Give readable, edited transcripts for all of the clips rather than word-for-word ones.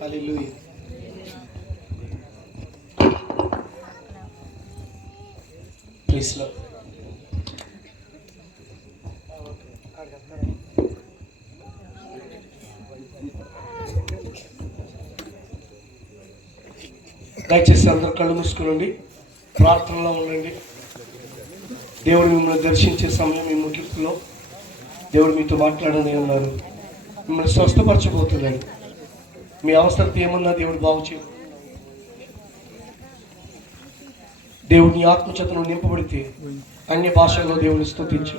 హల్లెలూయా. Praise lord. దయచేసి అందరూ కళ్ళు మూసుకోనండి, ప్రార్థనలో ఉండండి. దేవుడు మిమ్మల్ని దర్శించే సమయం ఈ ముగింపులో దేవుడు మీతో మాట్లాడని ఉన్నారు. మిమ్మల్ని స్వస్థపరచబోతున్నాడు. మీ అవసరం ఏమన్నా దేవుడు బాగు చేయ. దేవుని ఆత్మచేతను నింపబడితే అన్య భాషల్లో దేవుని స్తుతించు,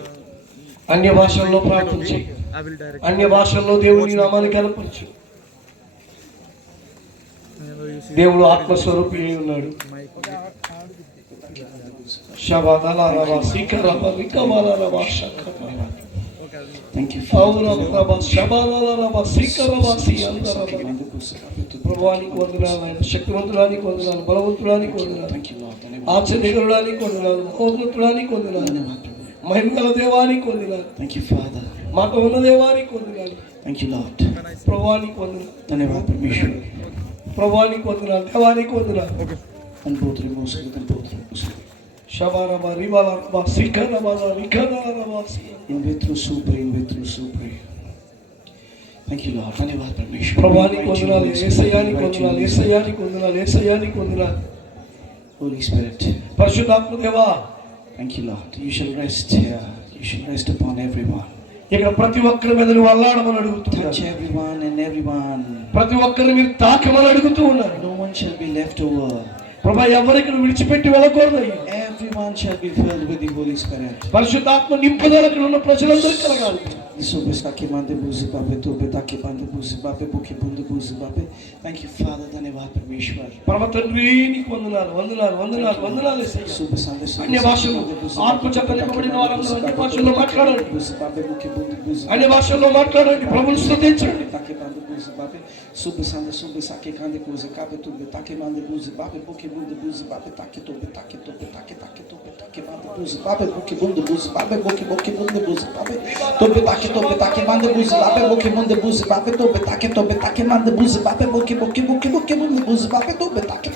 అన్య భాషల్లో ప్రార్థించి, అన్య భాషల్లో దేవుని నామాన్ని కనపరచు. దేవుడు ఆత్మస్వరూపి ఉన్నాడు. ప్రభువానికి వందనాలు, శక్తివంతుడానికి వందనాలు, బలవంతుడానికి వందనాలు, ఆశ్చర్యకరుడానికి వందనాలు, మహోన్నతుడానికి వందనాలు, మహిమగల దేవానికి వందనాలు. మాతో ఉన్న దేవానికి వందనాలు. ప్రభువానికి వందనాలు, ధన్యవాదాలు. పరమేశ్వర్ ప్రభువానికి వందనాలు, దేవానికి వందనాలు. Shabaraba ribalaba sikaraba rikaraba. In vitro super, in vitro super. Thank you Lord. ధన్యవాదాలు పరమేశ్వర్. ప్రభువానికి వందనాలు, యేసయ్యానికి వందనాలు, యేసయ్యానికి వందనాలు, యేసయ్యానికి వందనాలు. Holy Spirit, పరిశుద్ధాత్మ దేవా, thank you Lord. You shall rest here. You shall rest upon everyone. ఇక్కడ ప్రతి ఒక్కరి మీద నువ్వు అల్లాడమని అడుగుతున్నావు. Touch everyone and everyone. ప్రతి ఒక్కరిని మీరు తాకమని అడుగుతూ ఉన్నారు. No one shall be left over. ప్రభా, ఎవరికి విడిచిపెట్టి వెళ్ళకూడదు. Everyone shall be filled with the Holy Spirit. పరిశుద్ధాత్మ నింపుదలకు ఉన్న ప్రజలందరికీ కలగాలి. Thank you Father. ధన్యవాదాలు పరమేశ్వర్. పరమ తండ్రి, నీకు వందనాలు, వందనాలు, వందనాలు, వందనాలు. అన్య భాషలో ఆత్మచేత నింపబడిన వారందరూ అన్య భాషల్లో మాట్లాడండి. అన్య భాషల్లో మాట్లాడండి. ప్రభువును స్తుతించండి. Sube sande sube sake kande kuze kabe tube take mande buzi babe boke bunde buzi babe take tobe take tobe take tobe take mande buzi babe boke bunde buzi babe boke bunde buzi babe tobe take mande buzi babe boke bunde buzi babe tobe take mande buzi babe boke bunde buzi babe tobe take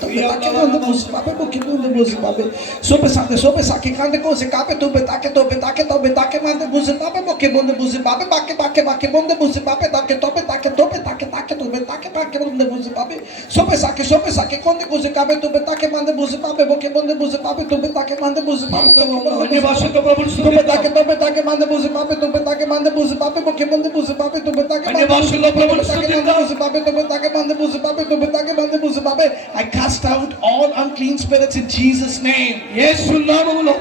mande buzi babe boke bunde buzi babe sube sake kande kuze kabe tube take mande buzi babe boke bunde buzi babe bake bunde buzi babe take tobe take bunde buzi babe sope sake konde kuze kabe tube take mande buzi babe boke bunde buzi babe tube take mande buzi babe अन्य भाषा तो प्रभु तube take mande buzi babe tube take mande buzi babe boke bunde buzi babe tube take अन्य भाषा तो प्रभु take mande buzi babe tube take mande buzi babe tube take mande buzi babe. I cast out all unclean spirits in Jesus name. యేసు నామములో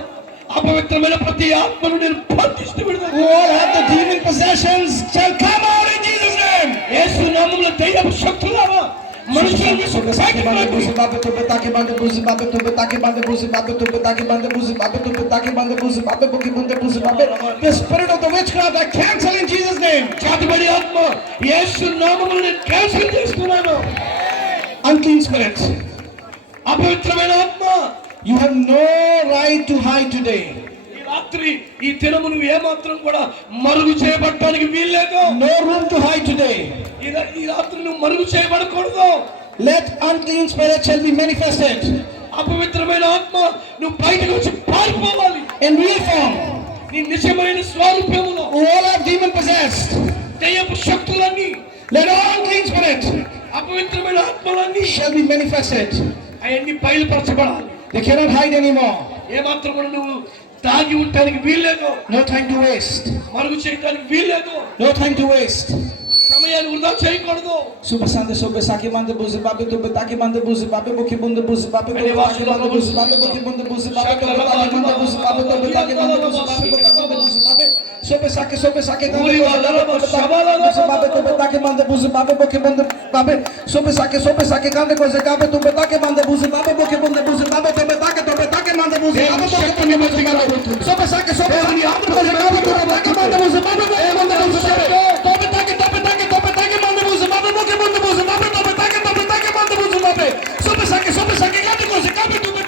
అపవిత్రమైన ప్రతి ఆత్మను నేను బంధిస్తూ విడుదల. All have the demon possessions shall come out in Jesus name. యేసు నామములో దయ్యపు శక్తులారా మనుషులను విసర్జించండి. buzi babe tube take mande buzi babe tube take mande buzi babe tube take mande buzi babe tube take mande buzi babe boke bunde buzi babe. The spirit of the witchcraft I cancel in Jesus name. జాతిబడి ఆత్మ యేసు నామములో నేను cancel చేస్తున్నాను. Unclean spirits, అపవిత్రమైన ఆత్మ, you have no right to hide today. ఈ రాత్రి ఈ దినము నువ్వు ఏమాత్రం కూడా మరుగు చేయబడటానికి వీల్లేదు. No room to hide today. ఈ రాత్రి నువ్వు మరుగు చేయబడకూడదు. Let unclean spirits shall be manifested. అపవిత్రమైన ఆత్మ నువ్వు బయటకు వచ్చి పారిపోవాలి. In real form, నీ నిజమైన స్వరూపములో. All are demon possessed. దయ్యపు శక్తులన్నీ, let all unclean spirits, అపవిత్రమైన ఆత్మలన్నీ shall be manifested. అవన్నీ బయలుపరచబడాలి. They cannot hide anymore. ఏమాత్రం కూడా నువ్వు దాగి ఉండడానికి వీల్లేదు. No time to waste. మరుగు చేయడానికి వీల్లేదు. No time to waste. సమయాన్ని వృధా చేయకూడదు. Sube sake mande buzi babe tube take mande buzi babe boke bunde buzi babe tube take mande buzi babe boke bunde buzi babe tube take mande buzi babe tube take mande buzi babe boke bunde buzi babe. Sube sake kande buzi babe tube take mande buzi babe boke bunde babe. Sube sake kande kuze kabe tube take mande buzi babe boke bunde buzi babe tube take mande buzi babe boke bunde buzi babe. Sube sake kuze kabe tube take mande buzi babe boke bunde buzi babe take mande buzi babe boke bunde buzi babe tube take mande buzi babe. Sube sake kande kuze kabe tube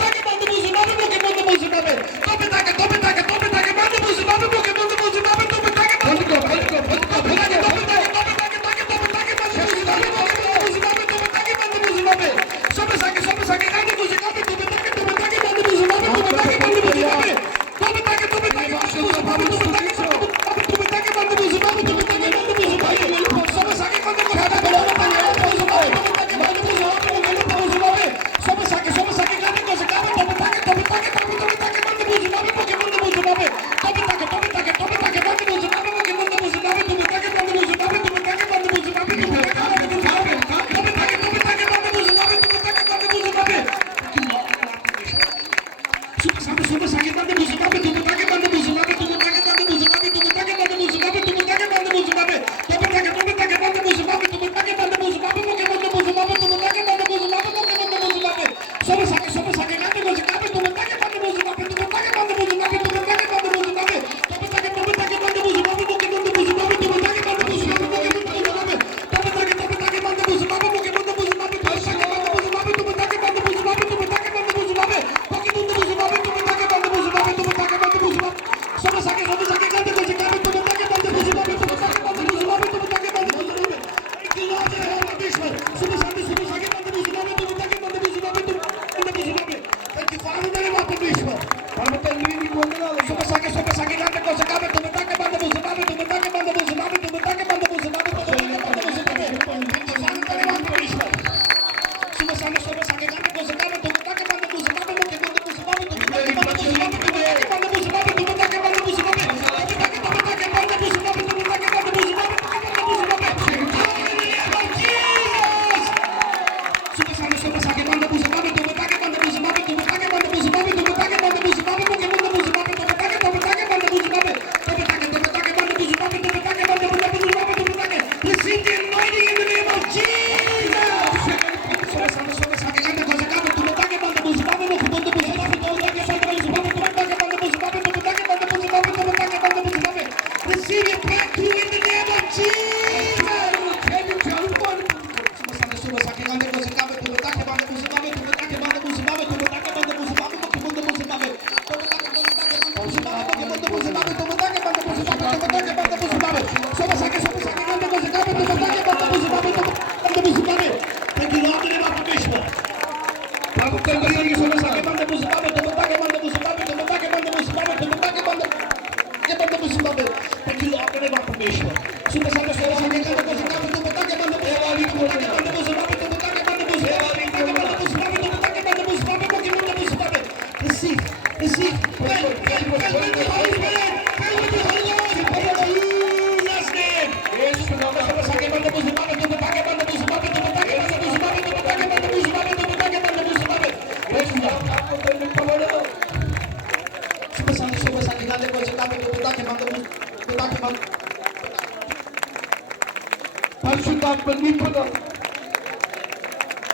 పరిశుద్ధాత్మ నింపును.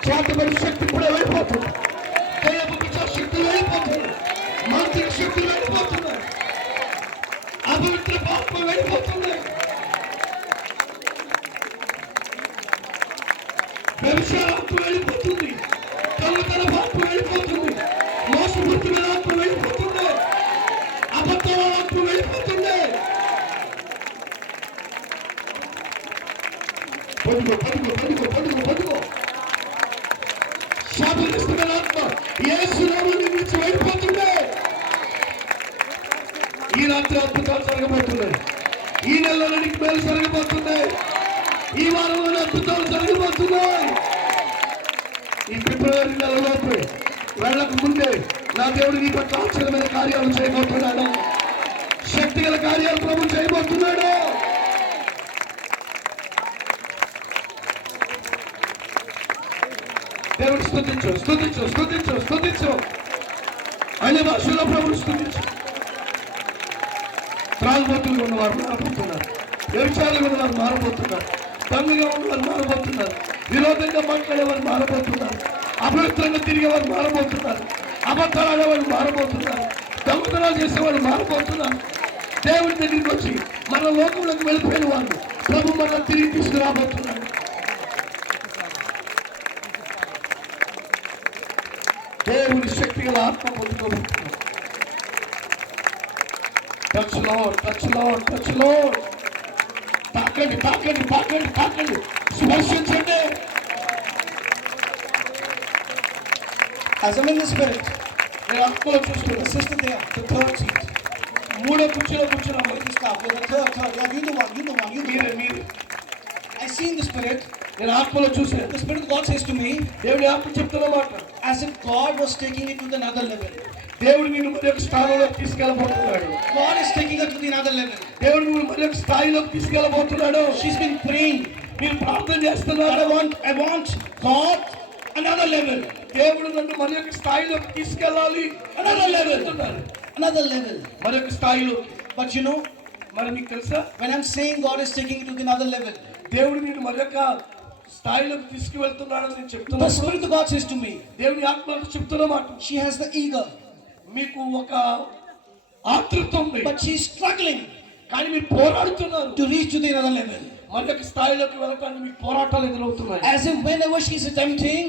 చేతబడి శక్తి కూడా వెళ్ళిపోతుంది. దైవపు శక్తి వెళ్ళిపోతుంది. మానసిక శక్తి వెళ్ళిపోతుంది. అపవిత్ర పాపం వెళ్ళిపోతుంది. వ్యభిచారాత్మ వెళ్ళిపోతుంది. కళ్ళతన పాపం వెళ్ళిపోతుంది. మోసపూరితమైన ఆత్మ వెళ్ళిపోతుంది. అబద్ధాల ఆత్మ వెళ్ళిపోతుంది. పదుకో శాపగ్రస్తమైన ఆత్మ యేసు నామమున నుంచి వెళ్ళిపోతుంది. ఈ రాత్రి అద్భుతాలు జరగబోతున్నాయి. ఈ నెలలో నీకు మేలు జరగబోతున్నాయి. ఈ వారంలో అద్భుతాలు జరగబోతున్నాయి. ఈ ఫిబ్రవరి నెలలోపు వెళ్ళక ముందే నా దేవుడు నీ పట్ల ఆశ్చర్యమైన కార్యాలు చేయబోతున్నాడు. శక్తిగల కార్యాలు ప్రభు చేయబోతున్నాడు. దేవుడు స్తుతించు, స్తుతించు, స్తుతించు, స్తుతించు. అన్ని భాషల్లో ప్రభుడు స్తుతించు. త్రాగుబోతులుగా ఉన్నవారు మారిపోతున్నారు. వ్యభిచారులుగా ఉన్నవారు మారిపోతున్నారు. దొంగగా ఉన్నవారు మారిపోతున్నారు. విరోధంగా మాట్లాడేవారు మారిపోతున్నారు. అపవిత్రంగా తిరిగేవారు మారిపోతున్నారు. అబద్ధాలు ఆడేవారు మారిపోతున్నారు. దొంగతనాలు చేసేవారు మారిపోతున్నారు. దేవుడి దగ్గరికి వచ్చి మన లోకంలోకి వెళ్ళిపోయిన వాళ్ళు ప్రభు మన తిరిగి తీసుకురాబోతున్నారు. దేవుని శక్తి గల ఆత్మ పొందుకోబోతున్నారు. Touch Lord, touch Lord, touch Lord. తాకండి, తాకండి, తాకండి, తాకండి, స్పర్శించండి. As I'm in the spirit, నేను ఆత్మలో చూస్తున్నాను. sister there, the third seat. మూడో కుర్చీలో కూర్చున్నాము. Where is that? Where the third. Yeah, you the one. మీరే. I see in the spirit. నేను ఆత్మలో చూశాను. The spirit of God says to me, దేవుడి ఆత్మ చెప్తున్న మాట, as if God was taking it to another level. దేవుడు నిన్ను మరి ఒక స్థానంలోకి తీసుకెళ్ళబోతున్నాడు. God is taking her to another level. దేవుడు నిన్ను మరి ఒక స్థాయిలోకి తీసుకెళ్ళబోతున్నాడు. She's been praying. మీరు ప్రార్థన But చేస్తున్నారు. I want God another level. దేవుడు నన్ను మరి ఒక స్థాయిలోకి తీసుకెళ్ళాలి. Another level. Another level. మరి ఒక స్థాయిలో. But you know, మరి మీకు తెలుసా, when I'm saying God is taking it to another level, దేవుడు నిన్ను మరి ఒక స్థాయిలోకి తీసుకువెళ్తున్నాడని నేను The చెప్తున్నాను. Spirit of God says to me, దేవుని ఆత్మ చెప్తున్న మాట, she has the eager, మీకు ఒక ఆతృత ఉంది, but she's struggling కానీ మీరు పోరాడుతున్నారు. to reach to the another level. మరి ఒక స్థాయిలోకి వెళ్ళడానికి మీకు పోరాటాలు ఎదురవుతున్నాయి. As if whenever she's attempting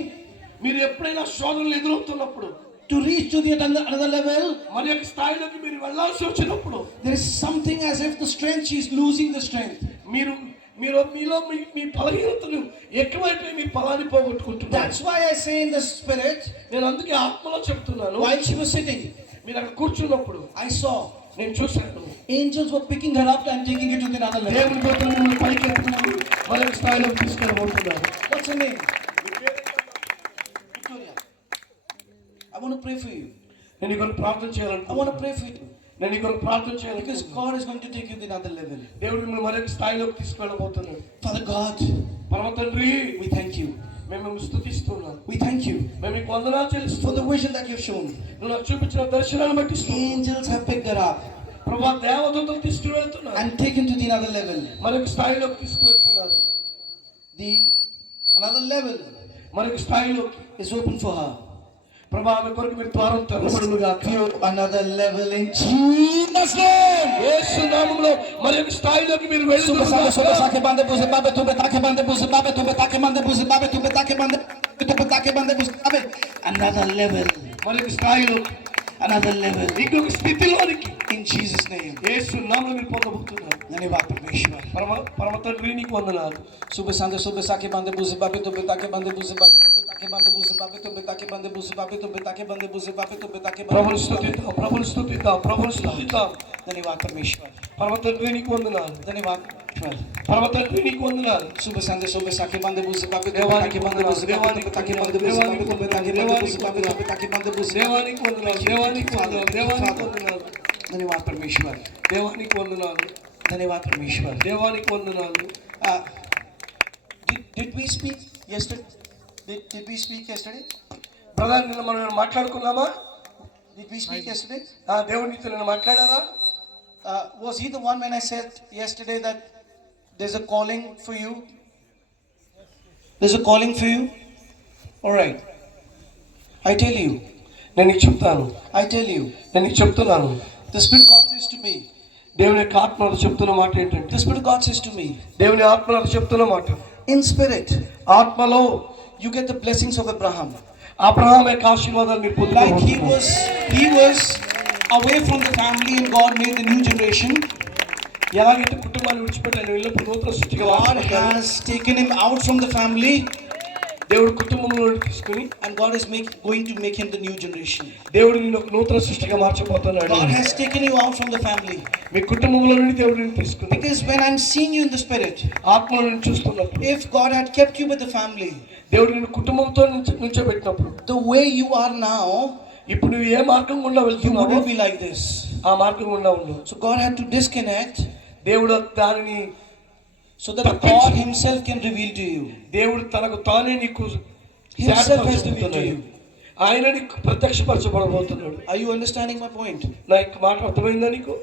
మీరు ఎప్పుడైనా శోధనలు ఎదురవుతున్నప్పుడు, to reach to the another level, మరి ఒక స్థాయిలోకి మీరు వెళ్ళాల్సి వచ్చినప్పుడు, there is something as if the strength, she's losing the strength. మీరు మీరు మీలో మీ బలహీనతలు ఎక్కువైపోయి మీ బలాన్ని పోగొట్టుకుంటున్నారు. That's why I say in the Spirit, నేను అందుకే ఆత్మలో చెప్తున్నాను, while she was sitting, మీరు అక్కడ కూర్చున్నప్పుడు I saw నేను చూశాను, angels were picking her up and taking her to the another level. దేవుని దూతలు మిమ్మల్ని పైకి ఎత్తుకుని మరొక స్థాయిలోకి తీసుకెళ్ళబోతున్నారు. What's her name? Victoria. I want to pray for you. నేను ఈ కొరకు ప్రార్థన I చేయాలనుకుంటున్నాను. want to pray for you నేను ఈ కొరకు ప్రార్థన because చేయాలనుకుంటున్నాను. God is going to take you to another level. దేవుడు మిమ్మల్ని మరొక స్థాయిలోకి తీసుకెళ్ళబోతున్నాడు. Father God, పరమ తండ్రి, we thank you. మేము మిమ్మల్ని స్తుతిస్తున్నాం. We thank you మేము మీకు వందనాలు for చెల్లిస్తున్నాం. the vision that you've shown. నువ్వు నాకు చూపించిన దర్శనాన్ని బట్టి స్తుతిస్తున్నాం. Angels have picked her up ప్రభువా, దేవదూతలు తీసుకువెళ్తున్నారు, and taken to the another level. మరొక స్థాయిలోకి తీసుకువెళ్తున్నారు. The another level మరొక స్థాయిలోకి is open for her. ప్రభా, ఆమె కొరకు మీరు ద్వారం తెరవబడునుగా. Another level in Jesus' name. యేసు నామములో మరొక స్థాయిలోకి మీరు వెళ్ళుదురుగాక. Another level, మరొక స్థాయిలోకి, another level ఇంకొక స్థితిలోనికి in Jesus' name. యేసు నామములో మీరు పొందబోతున్నారు. धन्यवाद परमेश्वर. పరమ తండ్రి, నీకు వందనాలు. सुबह सांझ सुबह साके बांधे बुझे बाबे तो बेताके बांधे बुझे बाबे तो बेताके बांधे बुझे बाबे तो बेताके बांधे बुझे बाबे तो बेताके बांधे बुझे बाबे तो बेताके ప్రభుని స్తుతిద్దాం, ప్రభుని స్తుతిద్దాం, ప్రభుని స్తుతిద్దాం. धन्यवाद परमेश्वर. పరమ తండ్రి, నీకు వందనాలు. धन्यवाद పరమ తండ్రి, నీకు వందనాలు. सुबह सांझ सुबह साके बांधे बुझे बाबे तो देवानी बेताके बांधे बुझे बाबे तो बेताके बांधे बुझे बाबे तो बेताके बांधे बुझे बाबे तो बेताके बांधे बुझे. దేవానికి వందనాలు, దేవానికి వందనాలు, దేవానికి వందనాలు, धन्यवाद परमेश्वर. దేవానికి వందనాలు, धन्यवाद परमेश्वर. దేవానికి వందనాలు. Did we speak yesterday? Did we speak yesterday? Brother, నిన్న మనం మాట్లాడుకున్నామా? Did we speak yesterday? దేవుడి నీతో నిన్న మాట్లాడారా? Was he the one when I said yesterday that there's a calling for you? There's a calling for you? All right. I tell you. నేను నీకు చెప్తాను, I tell you. నేను నీకు చెప్తున్నాను. The Spirit of God says to me. దేవుని యొక్క ఆత్మలో చెప్తున్న మాట ఏంటంటే, The Spirit of God says to me. దేవుని ఆత్మలో చెప్తున్న మాట, In spirit, ఆత్మలో you get the blessings of Abraham. Abraham యొక్క ఆశీర్వాదాలు మీరు Like he పొందుకోవాలి. was away from the family and God made the new generation. ఎలాగైతే కుటుంబాన్ని విడిచిపెట్టి ఆయన వెళ్ళినప్పుడు నూతన సృష్టిగా God మార్చబడ్డాడు. has taken him out from the family దేవుడు కుటుంబంలో తీసుకుని and God is going to make him the new generation. దేవుడు నిన్ను ఒక నూతన సృష్టిగా మార్చబోతున్నాడు. God has taken you out from the family. మీ కుటుంబంలో నుండి దేవుడు నిన్ను తీసుకుని, Because when I'm seeing you in the spirit, ఆత్మలో నిన్ను చూస్తున్నప్పుడు, if God had kept you with the family, దేవుడు నిన్ను కుటుంబంతో నుంచోబెట్టినప్పుడు, the way you are now, ఇప్పుడు నువ్వు ఏ మార్గం గుండా you వెళ్తున్నావో wouldn't be like this. ఆ మార్గం గుండా ఉండు. So God had to disconnect దేవుడు దానిని so that God himself can reveal to you. దేవుడు తనకు తానే నీకు Himself has revealed to you. ఆయన నీకు ప్రత్యక్షపరచబడబోతున్నాడు. Are you understanding my point? నా యొక్క మాట అర్థమైందా నీకు?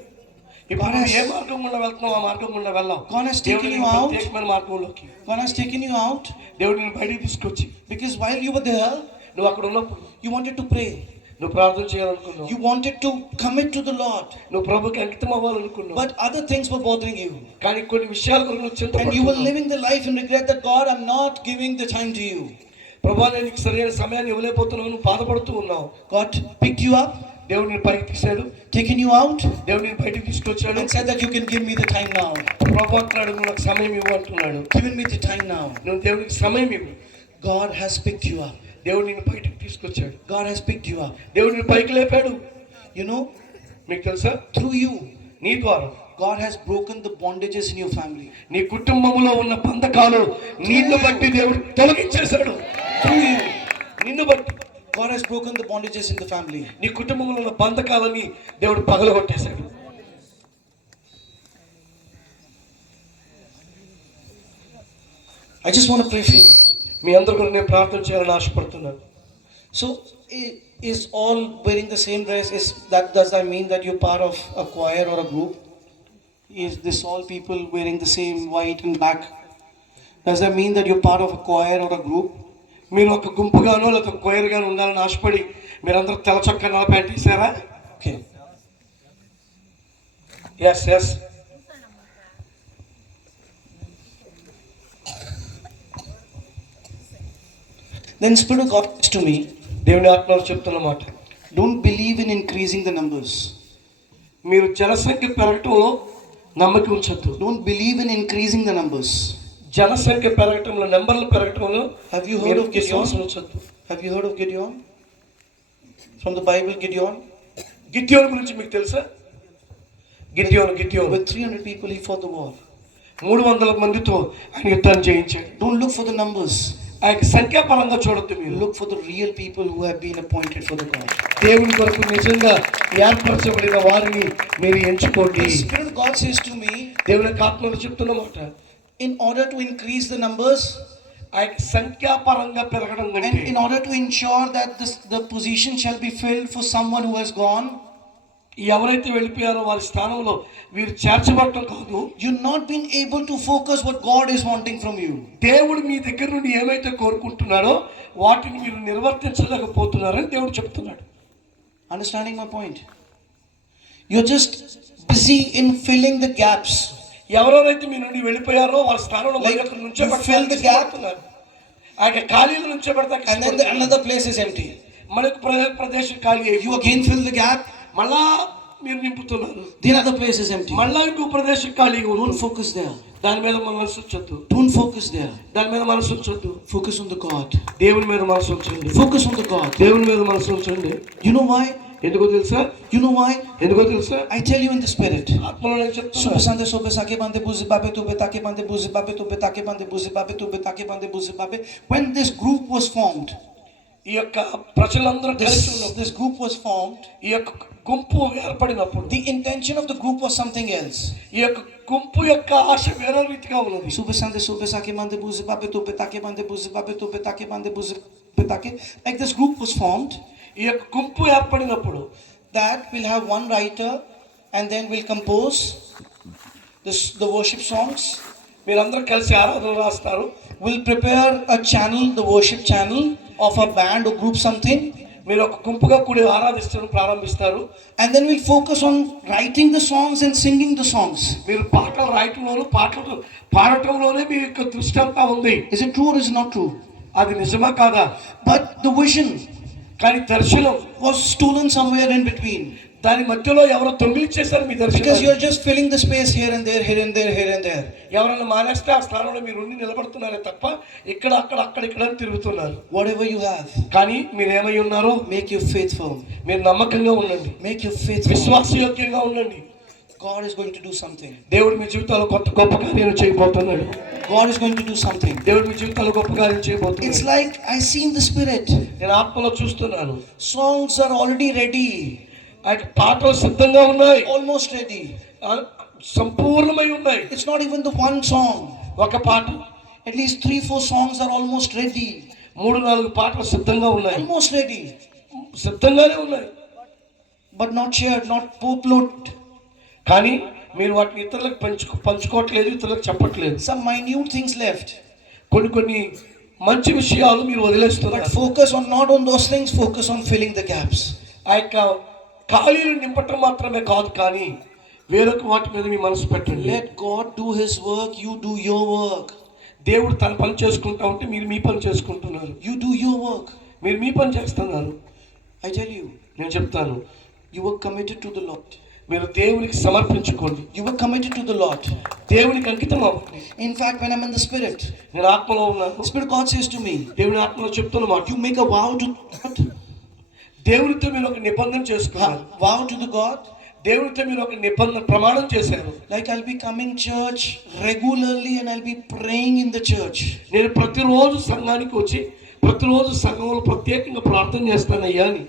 ఇప్పుడు నువ్వు ఏ మార్గం గుండా వెళ్తున్నావు, ఆ మార్గం గుండా వెళ్ళావు. God has దేవుడు taken నిన్ను you out. ప్రత్యేకమైన మార్గంలోకి, God has taken you out దేవుడు నిన్ను బయటికి తీసుకొచ్చి, because while you were there, నువ్వు అక్కడ ఉన్నప్పుడు you wanted to pray. నువ్వు ప్రార్థన చేయాలనుకున్నావు, You wanted to commit to the Lord. నువ్వు ప్రభుకి అంకితం అవ్వాలనుకున్నావు. But other things were bothering you. కానీ కొన్ని విషయాల కొరకు నువ్వు And you were చింతపడుతున్నావు. living the life in regret that God, I'm not giving the time to you. ప్రభువా, నేను నీకు సరైన సమయాన్ని ఇవ్వలేకపోతున్నావు, నువ్వు బాధపడుతూ ఉన్నావు. God picked you up, దేవుడు నేను పైకి తీశాడు, taken you out, దేవుడు నేను బయటికి తీసుకొచ్చాడు. and said that you can give me the time now. ప్రభు అంటున్నాడు, నువ్వు నాకు సమయం ఇవ్వు అంటున్నాడు. Given me the time now. నువ్వు దేవునికి సమయం ఇవ్వు. God has picked you up. దేవుడు నిన్ను బయటికి తీసుకొచ్చాడు, God has picked you up. దేవుడు నిన్ను పైకి లేపాడు. You know, మీకు తెలుసా, through you, నీ ద్వారా God has broken the bondages in your family. నీ కుటుంబంలో ఉన్న బంధకాలు నిన్ను బట్టి దేవుడు తొలగించేశాడు. Through you, నిన్ను బట్టి God has broken the bondages in the family. నీ కుటుంబంలో ఉన్న బంధకాలని దేవుడు పగలగొట్టేశాడు. I just want to pray for you. మీ అందరి కొరకు నేను ప్రార్థన చేయాలని ఆశపడుతున్నాను. So, is all wearing the same dress? Does that mean that you're part of a choir or a group? Is this all people wearing the same white and black? Does that mean that you're part of a choir or a group? మీరు ఒక గుంపుగానో లేకపోతే choir గానో ఉండాలని ఆశపడి మీరందరూ తెల్ల చొక్కా నల్ల ప్యాంట్ వేసారా? Okay. Yes yes. Then Spirit of God says to me, దేవుని ఆత్మలో చెప్తున్నమాట, don't believe in increasing the numbers. మీరు జనసంఖ్య పెరగటంలో నమ్మకం ఉంచొద్దు. Don't believe in increasing the numbers. జనసంఖ్య పెరగటంలో, నెంబర్లు పెరగటంలో Have you heard of విశ్వాసం Gideon? ఉంచొద్దు. Have you heard of Gideon? From the Bible, Gideon? గిద్యోను గురించి మీకు తెలుసా? గిద్యోను With 300 people, he fought the war. 300 మందితో ఆయన యుద్ధాన్ని జయించాడు. Don't look for the numbers. ఆయన సంఖ్యాపరంగా చూడొద్దు, మీరు Look for the real people who have been appointed for the God. దేవుని కొరకు నిజంగా ఏర్పరచబడిన వారిని మీరు ఎంచుకోండి. The Spirit of God says to me, దేవుని యొక్క ఆత్మలో చెప్తున్నమాట, in order to increase the numbers ఆయన సంఖ్యాపరంగా పెరగడం and కంటే, in order to ensure that the position shall be filled for someone who has gone, ఎవరైతే వెళ్ళిపోయారో వారి స్థానంలో వీరు చేర్చబడటం కాదు, you're not being able to focus what God is wanting from you. దేవుడు మీ దగ్గర నుండి ఏమైతే కోరుకుంటున్నాడో వాటిని మీరు నిర్వర్తించలేకపోతున్నారని దేవుడు చెప్తున్నాడు. Understanding my point? You're just busy in filling the gaps. ఎవరెవరైతే మీ నుండి వెళ్ళిపోయారో వాళ్ళ స్థానంలో Like, మరొకరు you నుంచోబెడతానికి fill the gap. ఇష్టపడుతున్నారు. ఆ యొక్క ఖాళీలు నుంచోబెడతానికి And then ఇష్టపడుతున్నారు. another place is empty. మనకు ప్రదేశం ఖాళీ అయ్యి You again fill the gap, మళ్ళా మీరు నింపుతున్నారు. the other place is empty. మళ్ళా ఇంకో ప్రదేశం ఖాళీగా Don't ఉంటుంది. focus there. దాని మీద మన మనసు ఉంచొద్దు. Don't focus there. దాని మీద మనసు ఉంచొద్దు. Focus on the God. దేవుని మీద మనసు ఉంచండి. Focus on the God. దేవుని మీద మనసు ఉంచండి. You know why? ఎందుకో తెలుసా? You know why? ఎందుకో తెలుసా? I tell you in the Spirit. ఆత్మలో నేను చెప్తున్నా. Subasande sobe sake bande buzi babe to betake bande buzi babe to betake bande buzi babe to betake bande buzi babe. When this group was formed, ఈ యొక్క ప్రజలందరూ కలిసి ఉన్నప్పుడు, this group was formed, ఈ యొక్క గుంపు ఏర్పడినప్పుడు the intention of the group was something else. ఈ యొక్క గుంపు యొక్క ఆశ వేరే రీతిగా ఉన్నది. Subasande sobe sake bande buzi babe to betake bande buzi babe to betake bande buzi betake. Like this group was formed, ఈ యొక్క గుంపు ఏర్పడినప్పుడు that will have one writer and then will compose the worship songs. మీరందరూ కలిసి ఆరాధన రాస్తారు. Will prepare a channel, the worship channel of a band or group something. మీరు ఒక గుంపుగా కూడి ఆరాధిస్తూ ప్రారంభిస్తారు. And then we'll focus on writing the songs and singing the songs. మీరు పాటలు రాయటంలోనూ పాటలు పాడటంలోనే మీ యొక్క దృష్టి అంతా ఉంది. Is it true or is it not true? అది నిజమా కాదా? But the vision కానీ దర్శనం was stolen somewhere in between. దాని మధ్యలో ఎవరో దొంగిలించేశారు మీ Because దర్శనం. you're just filling the space here and there, here and there, here and there. ఎవరైనా మానేస్తే ఆ స్థానంలో మీరు ఉండి నిలబడుతున్నారే తప్ప ఇక్కడ అక్కడ అక్కడ ఇక్కడ తిరుగుతున్నారు. Whatever you have, కానీ మీరు ఏమై ఉన్నారో make your faith firm. మీరు నమ్మకంగా ఉండండి. Make your faith firm. విశ్వాసయోగ్యంగా ఉండండి. God is going to do something. దేవుడు మీ జీవితంలో గొప్ప కార్యాలు చేయబోతున్నాడు. God is going to do something. దేవుడు మీ జీవితంలో గొప్ప కార్యాలు చేయబోతున్నాడు. It's like I see in the Spirit. నేను ఆత్మలో చూస్తున్నాను. Songs are already ready. ఆ పాటలు సిద్ధంగా ఉన్నాయి. Almost ready. సంపూర్ణమై ఉన్నాయి. It's not even the one song. ఒక పాట, At least 3-4 songs are almost ready. 3-4 పాటలు సిద్ధంగా ఉన్నాయి. Almost ready. సిద్ధంగానే ఉన్నాయి. But not shared, not populated. కానీ మీరు వాటిని ఇతరులకు పంచుకోవట్లేదు, ఇతరులకు చెప్పట్లేదు. Some minute things left. కొన్ని మంచి విషయాలు మీరు But వదిలేస్తున్నారు. focus on not on those things, focus on filling the gaps. ఆ యొక్క ఖాళీలు నింపటం మాత్రమే కాదు, కానీ వేరొక వాటి మీద మీ మనసు పెట్టండి. Let God do His work, you do your work. దేవుడు తన పని చేసుకుంటా ఉంటే మీరు మీ పని చేసుకుంటున్నారు. You do your work. మీరు మీ పని చేస్తున్నారు. I tell you, నేను చెప్తాను, you were committed to the Lord. మీరు దేవునికి సమర్పించుకోండి. You were committed to the Lord. దేవునికి అంకితం అవ్వండి. In fact, when I'm in the Spirit, నేను ఆత్మలో ఉన్నాను. the Spirit of God says to me, దేవుని ఆత్మలో చెప్తున్న మాట, you make a vow to God. దేవునితో మీరు ఒక నిబంధన చేసుకున్నారు. Vow to the God. దేవునితో మీరు ఒక నిబంధన ప్రమాణం చేశారు. Like I'll be coming church regularly and I'll be praying in the church. నేను ప్రతిరోజు సంఘానికి వచ్చి ప్రతిరోజు సంఘంలో ప్రత్యేకంగా ప్రార్థన చేస్తానయ్యా అని.